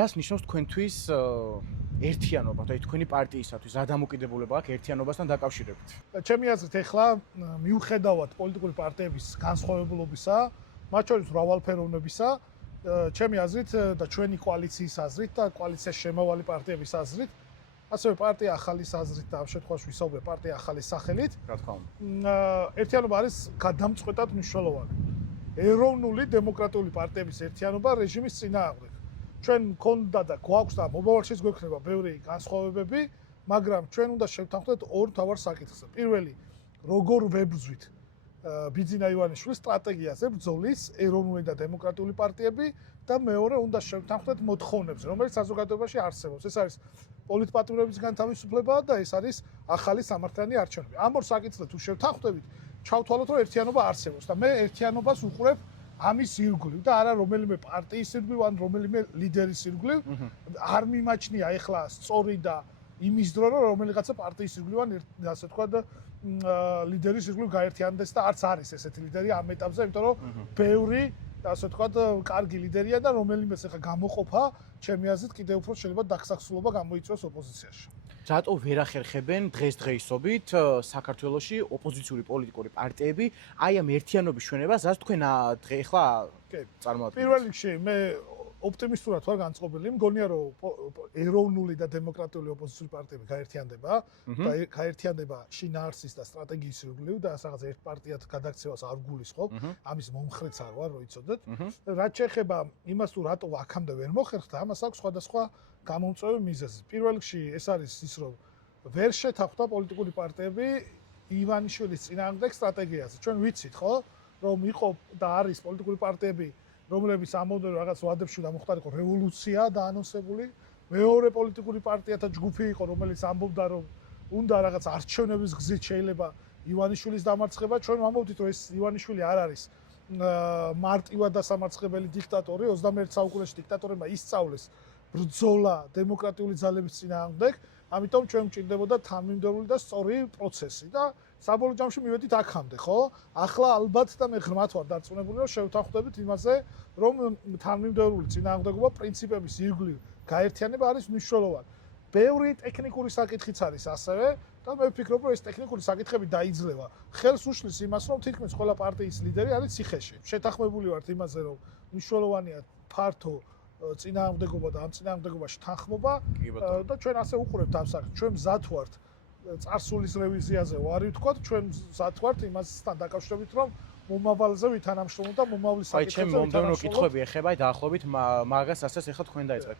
რას ნიშნავს თქვენთვის ერთიანობა, აი თქვენი პარტიისათვის რა დამოკიდებულება აქვს ერთიანობასთან დაკავშირებით? ჩემი აზრით ეხლა მიუხედავად პოლიტიკური პარტიების განსხვავებულობისა, მათ შორის მრავალფეროვნებისა, ჩემი აზრით და ჩვენი კოალიციის აზრით და კოალიციაში შემავალი პარტიების აზრით, ასევე პარტია ახალის აზრით და ამ შემთხვევაში ვისაუბრებ პარტია ახალის სახელით, რა თქმა უნდა. ერთიანობა არის გადამწყვეტად მნიშვნელოვანი. ეროვნული დემოკრატიული პარტიების ერთიანობა რეჟიმის წინააღმდეგ. ჩვენ მქონდა და გვაქვს და მომავალშიც გვექნება ბევრი განსხვავებები, მაგრამ ჩვენ უნდა შევთანხმდეთ ორ მთავარ საკითხზე. პირველი, როგორ ვებრძვით ბიძინა ივანიშვილის სტრატეგიაზე ბრძოლის ეროვნული და დემოკრატიული პარტიები და მეორე უნდა შევთანხმდეთ მოთხოვნებზე, რომელიც საზოგადოებაში არსებობს. ეს არის პოლიტპატიმრებისგან თავისუფლება და ეს არის ახალი სამართლიანი არჩევნები. ამ ორ საკითხზე თუ შევთანხმდებით, ჩავთვალოთ, რომ ერთიანობა არსებობს და მე ერთიანობას უყურებ ამის ირგვლივ და არა რომელიმე პარტიის ირგვლივ ან რომელიმე ლიდერის ირგვლივ. არ მიმაჩნია ეხლა სწორი და იმის დრო, რომ რომელიღაცა პარტიის ირგვლივ ან ასე ვთქვათ ლიდერის ირგვლივ გაერთიანდეს და არც არის ესეთი ლიდერი ამ ეტაპზე, იმიტომ რომ ბევრი ასე ვთქვათ კარგი ლიდერია და რომელიმეს ეხლა გამოყოფა, ჩემი აზრით კიდევ უფრო შეიძლება დაგსახსულობა გამოიწვევს ოპოზიციაში. რატო ვერ ახერხებენ დღესდღეობით საქართველოში ოპოზიციური პოლიტიკური პარტიები აი ამ ერთიანობის ჩვენებას, რაც თქვენ ეხლა წარმოადგენთ? პირველ რიგში მე ოპტიმისტურად ვარ განწყობილი, მგონია რომ ეროვნული და დემოკრატიული ოპოზიციური პარტიები გაერთიანდება და გაერთიანდება შინაარსის და სტრატეგიის ირგვლივ და რაღაც ერთ პარტიად გადაქცევას არ გულისხმობ, ამის მომხრეც არ ვარ, რომ იცოდეთ. რაც შეეხება იმას თუ რატო აქამდე ვერ მოხერხდა, ამას აქვს სხვადასხვა გამომწვევი მიზეზი. პირველ რიგში ეს არის ის, რომ ვერ შეთანხმდა პოლიტიკური პარტიები ივანიშვილის წინააღმდეგ სტრატეგიაზე. ჩვენ ვიცით, ხო, რომ იყო და არის პოლიტიკური პარტიები, რომლებიც ამბობდნენ რაღაც ვადებში და მოხდარიყო რევოლუცია დაანონსებული. მეორე პოლიტიკური პარტიათა ჯგუფი იყო, რომელიც ამბობდა, რომ უნდა რაღაც არჩევნების გზით შეიძლება ივანიშვილის დამარცხება. ჩვენ ვამბობთ, რომ ეს ივანიშვილი არ არის მარტივად დასამარცხებელი დიქტატორი. 21 საუკუნეში დიქტატორებმა ისწავლეს ბრძოლა დემოკრატიული ძალების წინააღმდეგ, ამიტომ ჩვენ გვჭირდებოდა თანმიმდევრული და სწორი პროცესი და საბოლოო ჯამში მივედით აქამდე, ხო? ახლა ალბათ და მე ღრმად ვარ დარწმუნებული, რომ შევთანხმდებით იმაზე, რომ თანმიმდევრული წინააღმდეგობა პრინციპების ირგვლივ გაერთიანება არის მნიშვნელოვანი. ბევრი ტექნიკური საკითხიც არის ასევე და მე ვფიქრობ, რომ ეს ტექნიკური საკითხები დაიძლევა. ხელს უშლის იმას, რომ თითქმის ყველა პარტიის ლიდერი არის ციხეში. შეთანხმებული ვართ იმაზე, რომ მნიშვნელოვანია ფართო წინააღმდეგობა და ამ წინააღმდეგობაში თანხმობა და ჩვენ ასე უყურებთ ამ საკითხს. ჩვენ მზად ვართ წარსულის რევიზიაზე ვარი ვთქვათ, ჩვენ მზად ვართ იმასთან დაკავშირებით, რომ მომავალზე ვითანამშრომლოთ და მომავლის საკითხებზე აი, ჩემ მომდევნო კითხვები ეხება, აი დაახლოებით მაგას, რასაც ეხლა თქვენ დაიწყეთ.